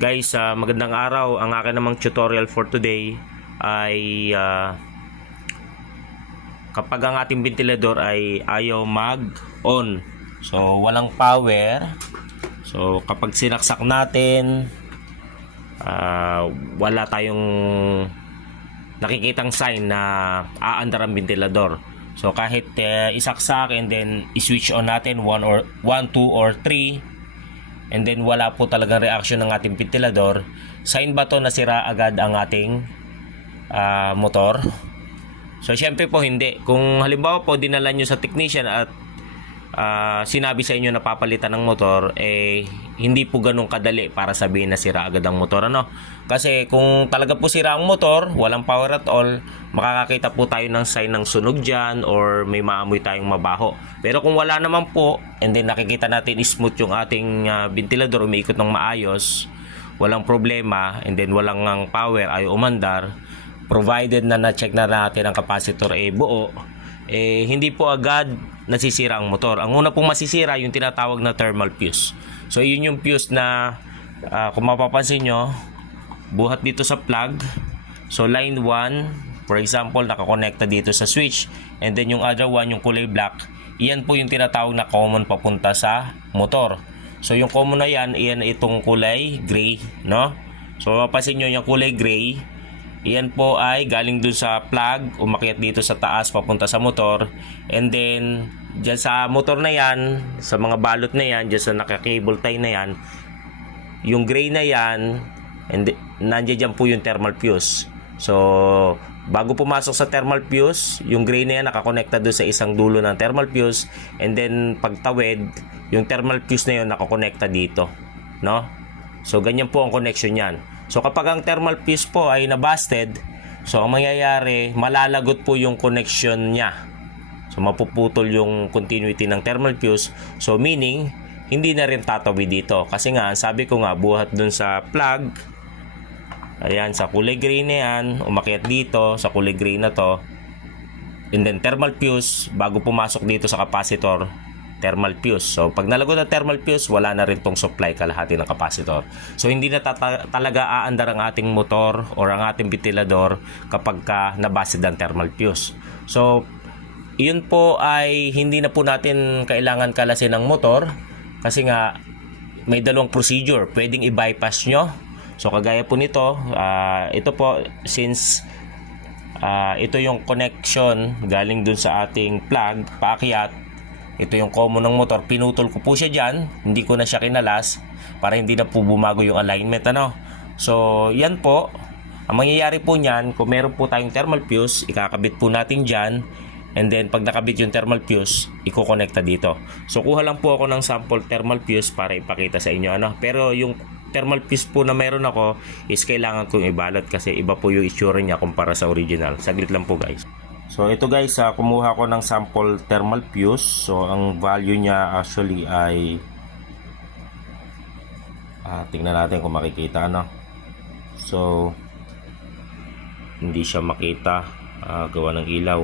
Guys, magandang araw. Ang akin namang tutorial for today ay kapag ang ating ventilador ay ayaw mag-on. So, walang power. So, kapag sinaksak natin, wala tayong nakikitang sign na aandar ang ventilador. So, kahit isaksak and then i-switch on natin 1, 2 or 3, and then wala po talagang reaction ng ating ventilador, sign ba to na sira agad ang ating motor? So syempre po hindi. Kung halimbawa po dinala nyo sa technician at sinabi sa inyo na papalitan ng motor, hindi po ganun kadali para sabihin na sira agad ang motor, ano? Kasi kung talaga po sira ang motor, walang power at all, makakakita po tayo ng sign ng sunog dyan or may maamoy tayong mabaho. Pero kung wala naman po, and then nakikita natin smooth yung ating ventilador, umiikot ng maayos, walang problema, and then walang power, ayaw umandar, provided na na-check na natin ang capacitor buo, hindi po agad nasisira ang motor. Ang una pong masisira yung tinatawag na thermal fuse. So yun yung fuse na kung mapapansin nyo, buhat dito sa plug. So line 1, for example, nakakonekta dito sa switch, and then yung other one, yung kulay black, iyan po yung tinatawag na common papunta sa motor. So yung common na yan, iyan itong kulay gray, no? So mapapansin nyo yung kulay gray, iyan po ay galing dun sa plug, umakyat dito sa taas papunta sa motor, and then dyan sa motor na yan, sa mga balot na yan, dyan sa naka-cable tie na yan, yung gray na yan, and nandiyan dyan po yung thermal fuse. So bago pumasok sa thermal fuse, yung gray na yan nakakonekta doon sa isang dulo ng thermal fuse, and then pagtawid, yung thermal fuse na yun nakakonekta dito, no? So ganyan po ang connection yan. So kapag ang thermal fuse po ay nabusted, so ang mangyayari, malalagot po yung connection niya. So mapuputol yung continuity ng thermal fuse. So meaning, hindi na rin tatawid dito. Kasi nga, sabi ko nga, buhat dun sa plug, ayan, sa kulay gray na yan, umakyat dito, sa kulay gray na to, and then thermal fuse, bago pumasok dito sa capacitor, thermal fuse. So pag nalagot ang thermal fuse, wala na rin tong supply kalahati ng capacitor. So hindi na talaga aandar ang ating motor or ang ating ventilador kapag nabusted ang thermal fuse. So iyon po ay hindi na po natin kailangan kalasin ng motor, kasi nga may dalawang procedure. Pwedeng i-bypass nyo. So kagaya po nito, ito po, since ito yung connection galing dun sa ating plug, paakyat, ito yung common ng motor, pinutol ko po siya dyan, hindi ko na siya kinalas para hindi na po bumago yung alignment, ano? So yan po, ang mangyayari po niyan, kung meron po tayong thermal fuse, ikakabit po natin dyan, and then pag nakabit yung thermal fuse, iko-connecta dito. So kuha lang po ako ng sample thermal fuse para ipakita sa inyo, ano? Pero yung thermal fuse po na meron ako is kailangan kong ibalot kasi iba po yung itsura niya kumpara sa original. Saglit lang po guys. So ito guys, kumuha ko ng sample thermal fuse. So ang value niya actually ay tingnan natin kung makikita, no? So hindi siya makita, gawa ng ilaw.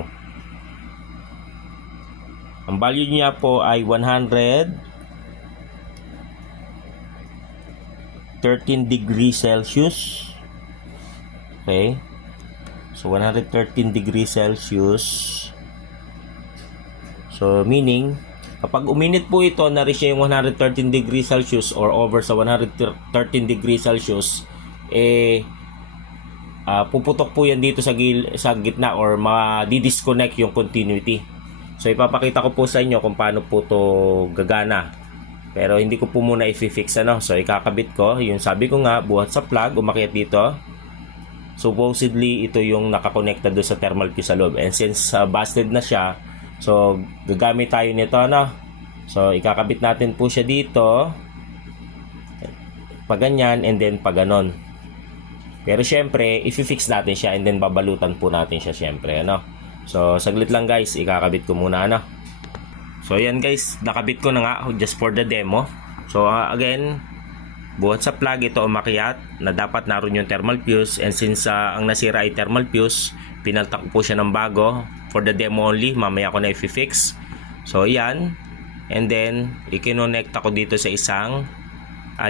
Ang value niya po ay 113 degrees Celsius. Okay. So 113 degrees Celsius. So meaning, kapag uminit po ito, na-reach niya yung 113 degrees Celsius or over sa 113 degrees Celsius, puputok po yan dito sa gitna or ma-disconnect yung continuity. So ipapakita ko po sa inyo kung paano po to gagana. Pero hindi ko po muna i-fix, ano. So ikakabit ko, yung sabi ko nga, buhat sa plug, umakyat dito. Supposedly, ito yung nakakonekta doon sa thermal fuse sa loob. And since busted na siya, so gagamit tayo nito, no? So ikakabit natin po siya dito, pag ganyan, and then pag ganon. Pero syempre, i-fix natin siya, and then babalutan po natin siya syempre, ano? So saglit lang guys, ikakabit ko muna, ano? So yan guys, nakabit ko na nga just for the demo. So again, buhat sa plug ito umakyat na dapat naroon yung thermal fuse, and since ang nasira ay thermal fuse, pinalta ko po siya ng bago for the demo only. Mamaya ko na i-fix. So yan, and then ikinonect ako dito sa isang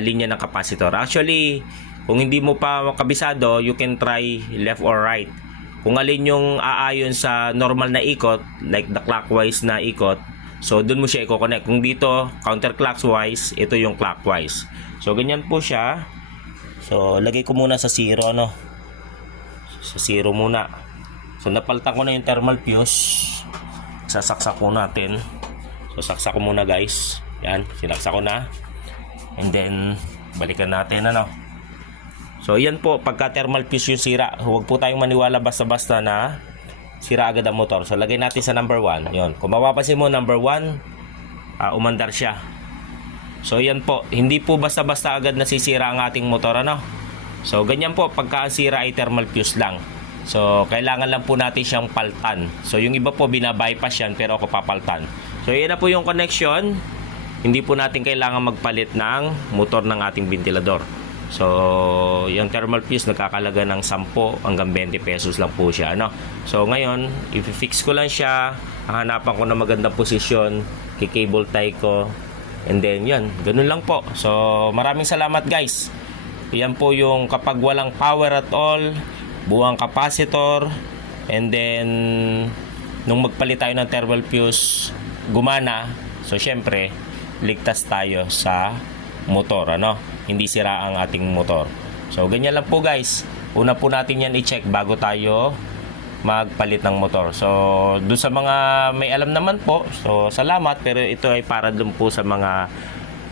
linya ng capacitor. Actually, kung hindi mo pa makabisado, you can try left or right. Kung alin yung aayon sa normal na ikot, like the clockwise na ikot, so dun mo siya i-connect. Kung dito, counterclockwise, ito yung clockwise. So ganyan po siya. So lagay ko muna sa 0, no? Sa 0 muna. So napalitan ko na yung thermal fuse. Sasaksak po natin. So saksak ko muna, guys. Yan, sinaksak ko na. And then balikan natin, ano. So yan po, pagka thermal fuse yung sira, huwag po tayong maniwala basta-basta na sira agad ang motor. So lagay natin sa number 1. Yon. Kung mapapansin mo, number 1, umandar siya. So yan po, hindi po basta-basta agad nasisira ang ating motor, ano. So ganyan po, pagka sira ay thermal fuse lang. So kailangan lang po natin siyang paltan. So yung iba po binabypass yan, pero ako papaltan. So yan na po yung connection. Hindi po natin kailangan magpalit ng motor ng ating ventilador. So, yung thermal fuse nagkakalaga ng 10 hanggang 20 pesos lang po siya, ano? So, ngayon, i-fix ko lang siya, hahanapan ko na magandang posisyon, kikable tie ko, and then, yan, ganun lang po. So, maraming salamat, guys. Yan po yung kapag walang power at all, buwang capacitor, and then, nung magpalit tayo ng thermal fuse, gumana. So, syempre, ligtas tayo sa motor, ano? Hindi sira ang ating motor. So ganyan lang po, guys. Una po natin yan i-check bago tayo magpalit ng motor. So doon sa mga may alam naman po, so salamat, pero ito ay para doon po sa mga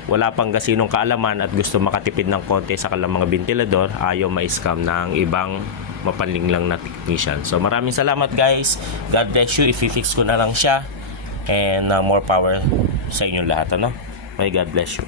wala pang gasinong kaalaman at gusto makatipid ng konti sa kanilang mga ventilador, ayaw ma-scam ng ibang mapanlinglang na technician. So maraming salamat, guys. God bless you. I-fix ko na lang siya, and more power sa inyong lahat, ano? May God bless you.